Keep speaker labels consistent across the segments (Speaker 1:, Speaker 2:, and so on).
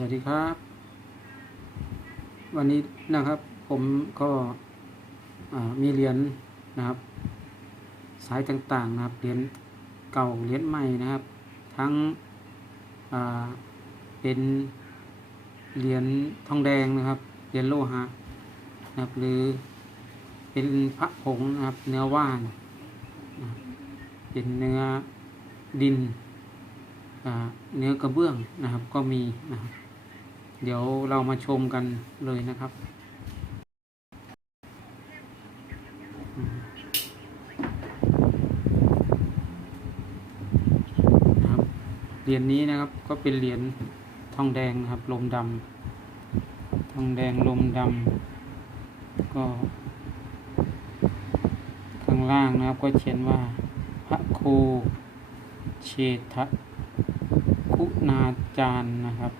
Speaker 1: สวัสดีครับ วันนี้นะครับผมก็มีเหรียญนะครับ สายต่างๆนะครับเหรียญเก่าเหรียญใหม่นะครับ ทั้งเป็นเหรียญทองแดงนะครับเหรียญโลหะนะครับ หรือเป็นพระผงนะครับ เนื้อว่านนะครับเป็นเนื้อดินเนื้อกระเบื้องนะครับก็มีนะครับ เดี๋ยวเรามาชมกันเลยนะครับ เหรียญนี้นะครับก็เป็นเหรียญทองแดงนะครับ ลมดำทองแดงลมดำก็ข้างล่างนะครับก็เขียนว่า พระครูเชษฐคุณาจารย์นะครับ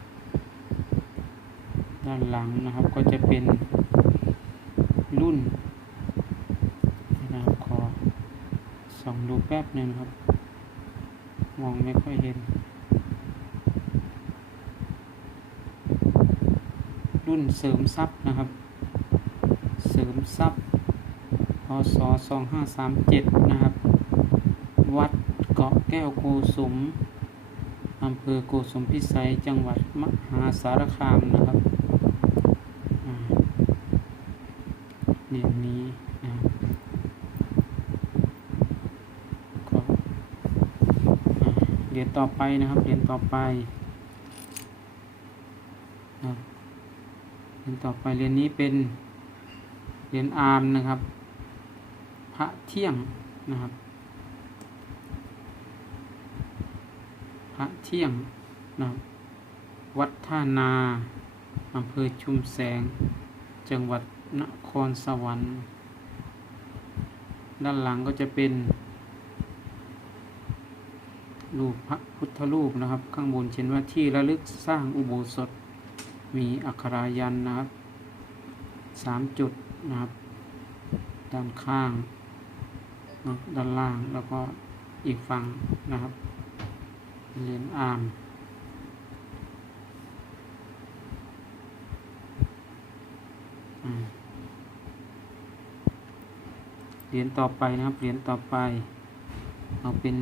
Speaker 1: ด้านหลังนะครับก็จะเป็นรุ่นนะครับขอส่องดูแป๊บหนึ่งครับ มองไม่ค่อยเห็น รุ่นเสริมทรัพย์นะครับ เสริมทรัพย์พศ2537 นะครับ วัดเกาะแก้วโกสุมอำเภอโกสุมพิสัย จังหวัดมหาสารคามนะครับ อ่า เหรียญนี้นะครับก็เหรียญต่อไปนะครับเหรียญต่อไปนะเหรียญต่อไปเหรียญนี้เป็นเหรียญอาร์มนะครับ พระเที่ยงนะครับ พระเที่ยงนะวัดท่านาอำเภอชุมแสง จังหวัด นครสวรรค์ ด้านหลังก็จะเป็น รูปพระพุทธรูปนะครับ ข้างบนเขียนว่าที่ระลึกสร้างอุโบสถ มีอักขรายันนะครับสามจุดนะครับ ด้านข้างนะด้านล่างแล้วก็อีกฝั่งนะครับเหรียญอามอืม เหรียญต่อไปนะครับ เหรียญต่อไป เอาเป็น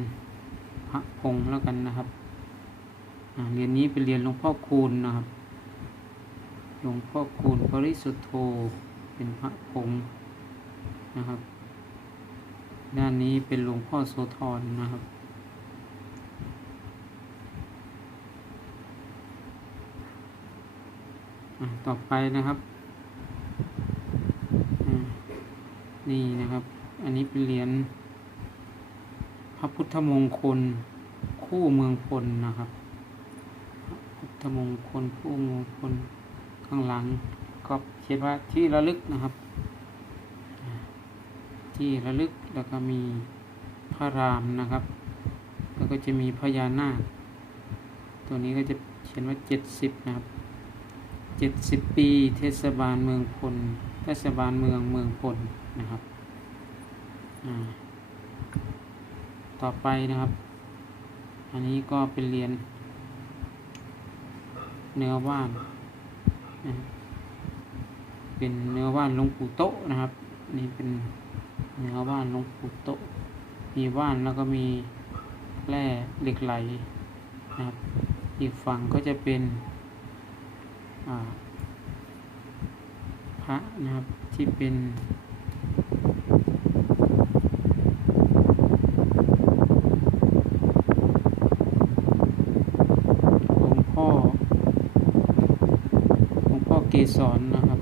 Speaker 1: พระพงแล้วกันนะครับเหรียญนี้เป็นเหรียญหลวงพ่อคูณนะครับ หลวงพ่อคูณปริสุทธโธ เป็นพระพงนะครับ ด้านนี้เป็นหลวงพ่อโสธรนะครับต่อไปนะครับ นี่นะครับ อันนี้เป็นเหรียญพระพุทธมงคลคู่เมืองพลนะครับ พุทธมงคลคู่เมืองพลข้างหลัง ก็เขียนว่าที่ระลึกนะครับ ที่ระลึกแล้วก็มีพระรามนะครับ แล้วก็จะมีพญานาค ตัวนี้ก็จะเขียนว่าเจ็ดสิบนะครับเจ็ดสิบปี เทศบาลเมืองพลเทศบาลเมืองเมืองพลนะครับ ต่อไปนะครับ อันนี้ก็เป็นเรียญเนื้อว่านเป็นเนื้อว่านลงปู่โตะนะครับ นี่เป็นเนื้อว่านลงปู่โตะมีว่านแล้วก็มีแร่เหล็กไหลนะครับ อีกฝั่งก็จะเป็นพระนะครับที่เป็นหลวงพ่อหลวงพ่อเก สรนะครับ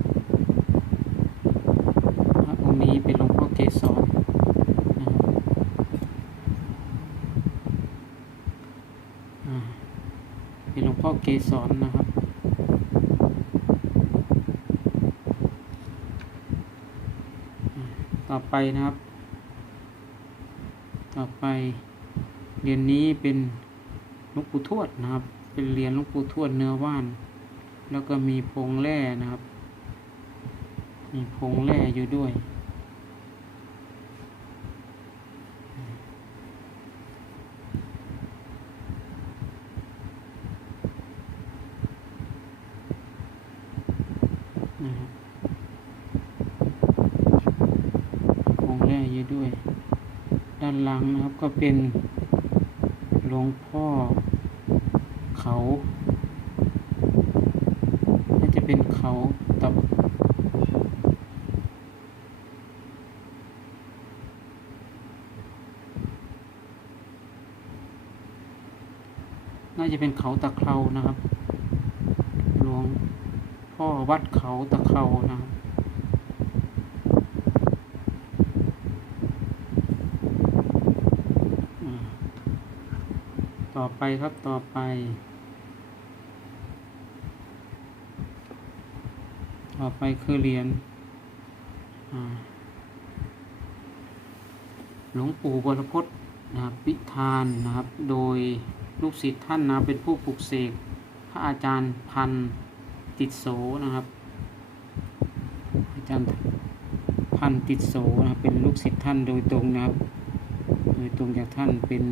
Speaker 1: พระองค์นี้เป็นหลวงพ่อเกสรนเป็นหลวงพ่อเกสรนะครับ ต่อไปนะครับ ต่อไปเหรียญนนี้เป็นลวงปู่ทวดนะครับ เป็นเหรียญลวงปู่ทวดเนื้อว่าน แล้วก็มีพงแร่นะครับ มีพงแร่อยู่ด้วย พงแร่อยู่ด้วย ด้านหลังนะครับก็เป็นหลวงพ่อเขา เป็นเขาตับน่าจะเป็นเขาตะเครานะครับ หลวงพ่อวัดเขาตะเครานะครับต่อไปครับต่อไป ต่อไปคือเหรียญหลวงปู่บรพตนะครับวิธานนะครับ โดยลูกศิษย์ท่านนะเป็นผู้ปลุกเสกพระอาจารย์พันติดโสนะครับ อาจารย์พันติดโสนะครับเป็นลูกศิษย์ท่านโดยตรงนะครับ โดยตรงจากท่านเป็น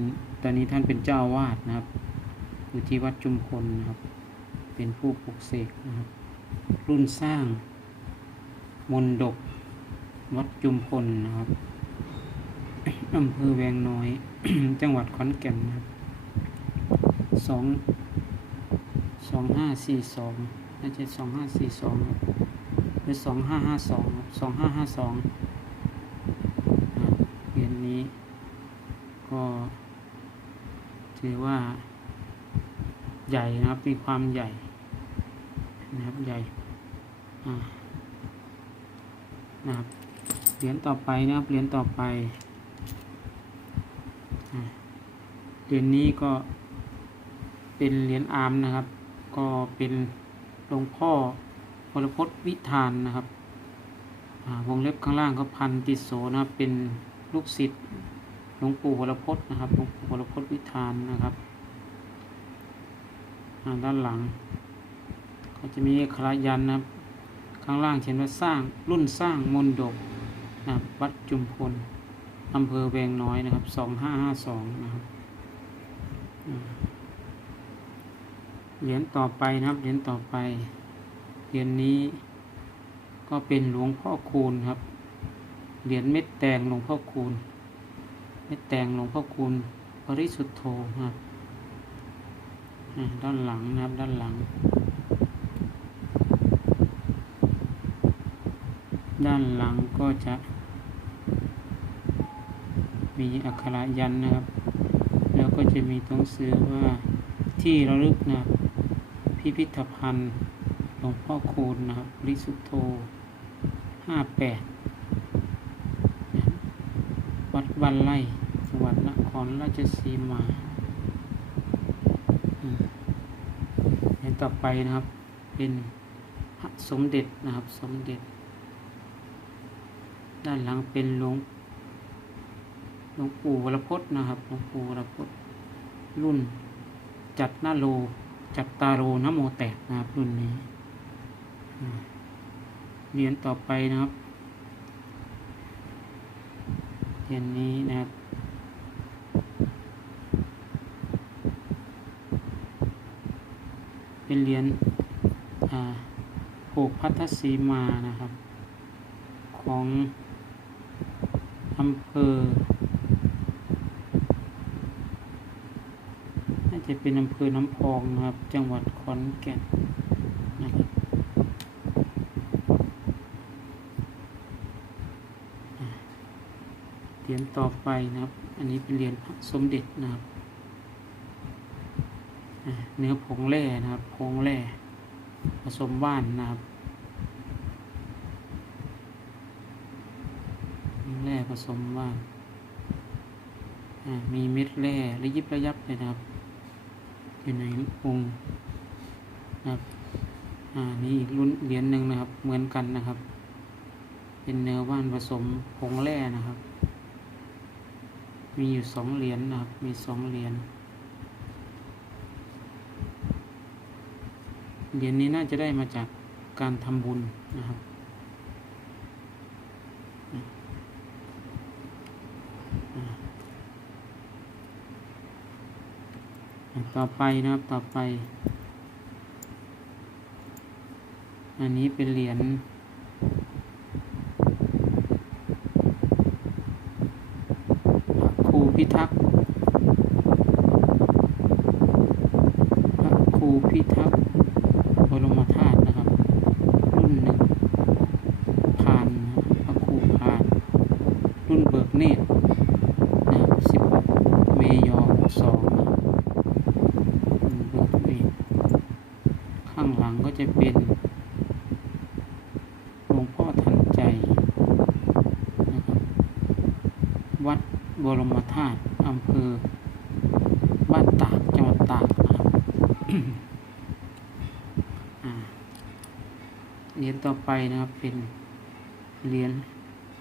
Speaker 1: ตอนนี้ท่านเป็นเจ้าวาสนะครับอยู่ที่วัดจุมพลนะครับ เป็นผู้ปลุกเสกนะครับ รุ่นสร้าง มนดก วัดจุมพลนะครับอำเภอแวงน้อย จังหวัดขอนแก่นนะครับสองสองห้าสี่สองน่าจะสองห้าสี่สองหรือสองห้าห้าสองสองห้าห้าสองเหรียญนี้ ก็ถือว่าใหญ่นะครับ มีความใหญ่ นะครับใหญ่นะครับเหรียญต่อไปนะครับเหรียญต่อไปเหรียญนี้ก็เป็นเหรียญอาร์มนะครับ ก็เป็นหลวงพ่อวรพจน์วิธานนะครับวงเล็บข้างล่างก็พันติโสนะครับเป็นลูกศิษย์หลวงปู่วรพจน์นะครับหลวงปู่วรพจน์วิธานนะครับด้านหลัง ก็จะมีครายันนะครับข้างล่างเขียนว่าสร้างรุ่นสร้างมนดกนะครับวัดจุมพลอำเภอแวงน้อยนะครับสองห้าห้าสองนะครับเหรียญต่อไปนะครับเหรียญต่อไปเหรียญนี้ก็เป็นหลวงพ่อคูณครับเหรียญเม็ดแตงหลวงพ่อคูณไม่แตงหลวงพ่อคุณปริสุทธโธนะครับด้านหลังนะครับด้านหลัง ด้านหลังก็จะมีอักขระยันนะครับ แล้วก็จะมีตัวหนังสือว่าที่ระลึกนะพิพิธภัณฑ์หลวงพ่อคูณนะครับริสุทโธห้าแปดวัดบ้านไร่จังหวัดนครราชสีมาเดี๋ยวต่อไปนะครับเป็นสมเด็จนะครับสมเด็จ ด้านหลังเป็นหลวงหลวงปู่วรพจน์นะครับหลวงปู่วรพจน์รุ่น จัดหน้าโล จัดตาโรนโมแตกนะครับรุ่นนี้เหรียญต่อไปนะครับเหรียญนี้นะครับเป็นเหรียญอ่าผูกพัทธสีมานะครับ ของ อำเภอ น่าจะเป็นอำเภอน้ำพองนะครับ จังหวัดขอนแก่นนะครับเหรียญต่อไปนะครับ อันนี้เป็นเหรียญพระสมเด็จนะครับ เนื้อผงแร่นะครับ ผงแร่ผสมว่านนะครับผง แร่ผสมว่ามีเม็ดแร่ระยิบระยับเลยนะครับ อยู่ในองค์นะครับอ่านี่อีกรุ่นเหรียญหนึ่งนะครับ เหมือนกันนะครับ เป็นเนื้อว่านผสมผงแร่นะครับ มีอยู่สองเหรียญนะครับ มีสองเหรียญเหรียญนี้น่าจะได้มาจากการทำบุญนะครับ ต่อไปนะครับต่อไป อันนี้เป็นเหรียญ ทักษ์พระครูพิทักษ์บรมธาตุนะครับ รุ่นหนึ่งผ่านนะครับพระครูผ่าน รุ่นเบิกเนตรนะครับ16 เมยอ62นะครับรุ่นเบิกเนตรข้างหลังก็จะเป็นหลวงพ่อทันใจนะครับ วัดบรมธาตุอำเภอ บ้านตาก จังหวัดตากนะครับ อ่า เหรียญต่อไปนะครับเป็นเหรียญ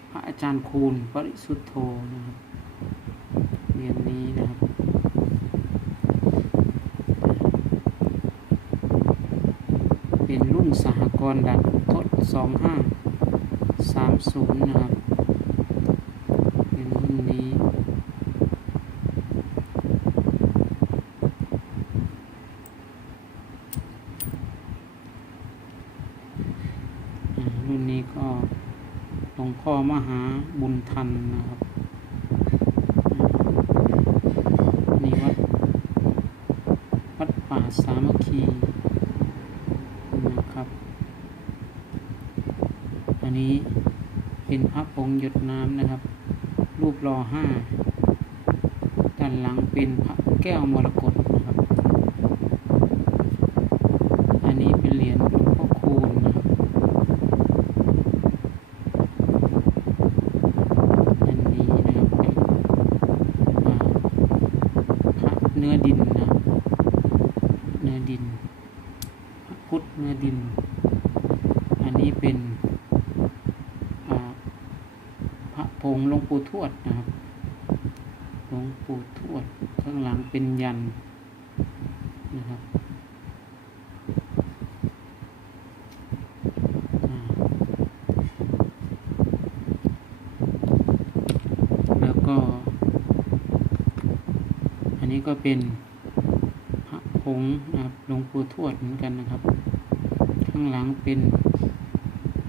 Speaker 1: พระอาจารย์คูณปริสุทธโธนะครับเหรียญนี้นะครับเป็นรุ่นสหกรณ์ดัดทดสองห้าสามศูนย์นะครับ เป็นรุ่นนี้ อ่า รุ่นนี้ก็หลวงพ่อมหาบุญทันนะครับนี่วัดวัดป่าสามัคคีนะครับ อันนี้เป็นพระผงค์หยดน้ำนะครับ รูปรอห้าด้านหลังเป็นพระแก้วมรกตนะครับ อันนี้เป็นเหรียญหลวงพ่อคูณนะครับ อันนี้นะครับเป็นอ่าพระเนื้อดินนะครับเนื้อดิน พระพุทธเนื้อดิน อันนี้เป็นอ่าพระผ งหลวงปู่ทวดนะครับหลวงปู่ทวด ข้างหลังเป็นยันนะครับแล้วก็ อันนี้ก็เป็นพระผงนะครับหลวงปู่ทวดเหมือนกันนะครับ ข้างหลังเป็น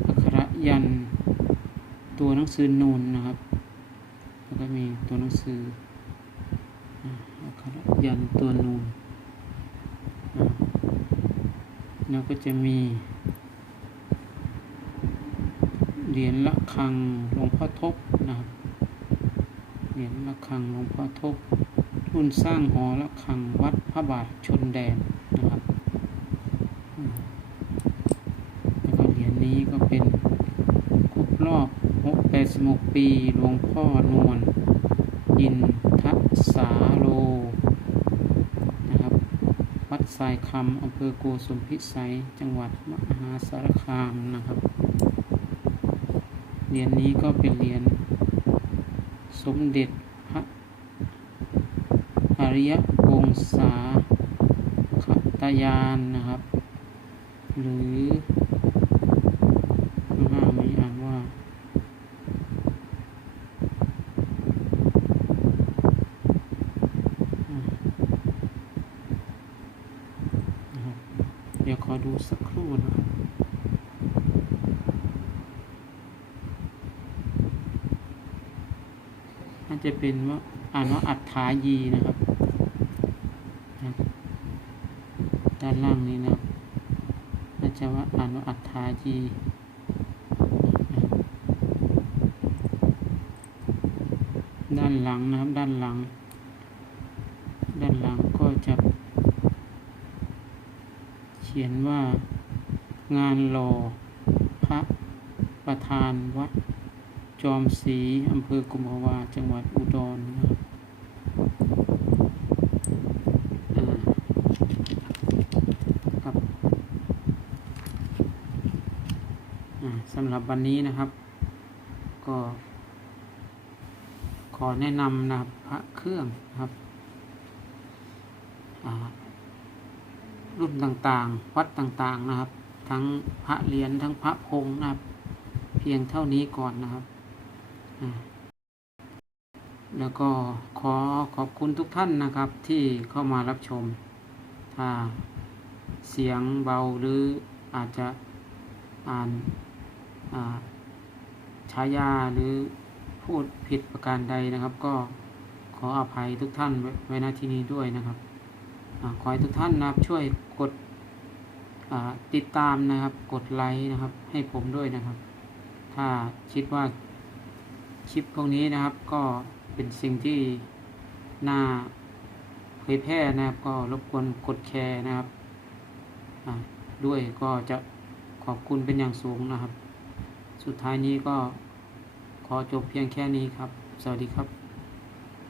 Speaker 1: อักขระยันตัวหนังสือนูนนะครับ มีตัวหนังสืออักขระยันตัวนูนอ่าแล้วก็จะมีเหรียญละคังหลวงพ่อทบนะครับเหรียญละคังหลวงพ่อทบรุ่นสร้างหอละคังวัดพระบาทชนแดนนะครับแล้วก็เหรียญนี้ก็เป็นครบรอบ6 86ปีหลวงพ่อนวล อินทัสาโลนะครับวัดทรายคำอำเภอโกสุมพิสัย จังหวัดมหาสารคามนะครับ เหรียญนี้ก็เป็นเหรียญสมเด็จพระอริยวงศาขตยานนะครับ หรือข้างหน้ามีอ่านว่าอ่านะครับ เดี๋ยวขอดูสักครู่นะครับน่าจะเป็นว่าอ่านว่าอัฏฐายีนะครับ ด้านล่างนี้นะครับน่าจะว่าอ่านว่าอัฏฐายีด้านหลังนะครับ ด้านหลัง ด้านหลังก็จะ ขียนว่า งานรอพระประธานวัดจอมศรีอำเภอกุมภาวา จังหวัดอุดรนะครับครับสำหรับวันนี้นะครับ ก็ ขอแนะนำนะครับพระเครื่องนะครับ รุ่นต่างๆ วัดต่างๆนะครับ ทั้งพระเหรียญทั้งพระพงนะครับ เพียงเท่านี้ก่อนนะครับแล้วก็ขอขอบคุณทุกท่านนะครับที่เข้ามารับชม ถ้าเสียงเบาหรืออาจจะอ่านฉายาหรือพูดผิดประการใดนะครับ ก็ขออภัยทุกท่านไว้ณที่นี้ด้วยนะครับ ขอให้ทุกท่านนะครับช่วยกดติดตามนะครับ กดไลค์นะครับ ให้ผมด้วยนะครับ ถ้าคิดว่าคลิปพวกนี้นะครับ ก็เป็นสิ่งที่น่าเผยแพร่นะครับ ก็รบกวนกดแชร์นะครับด้วยก็จะขอบคุณเป็นอย่างสูงนะครับ สุดท้ายนี้ก็ขอจบเพียงแค่นี้ครับ สวัสดีครับ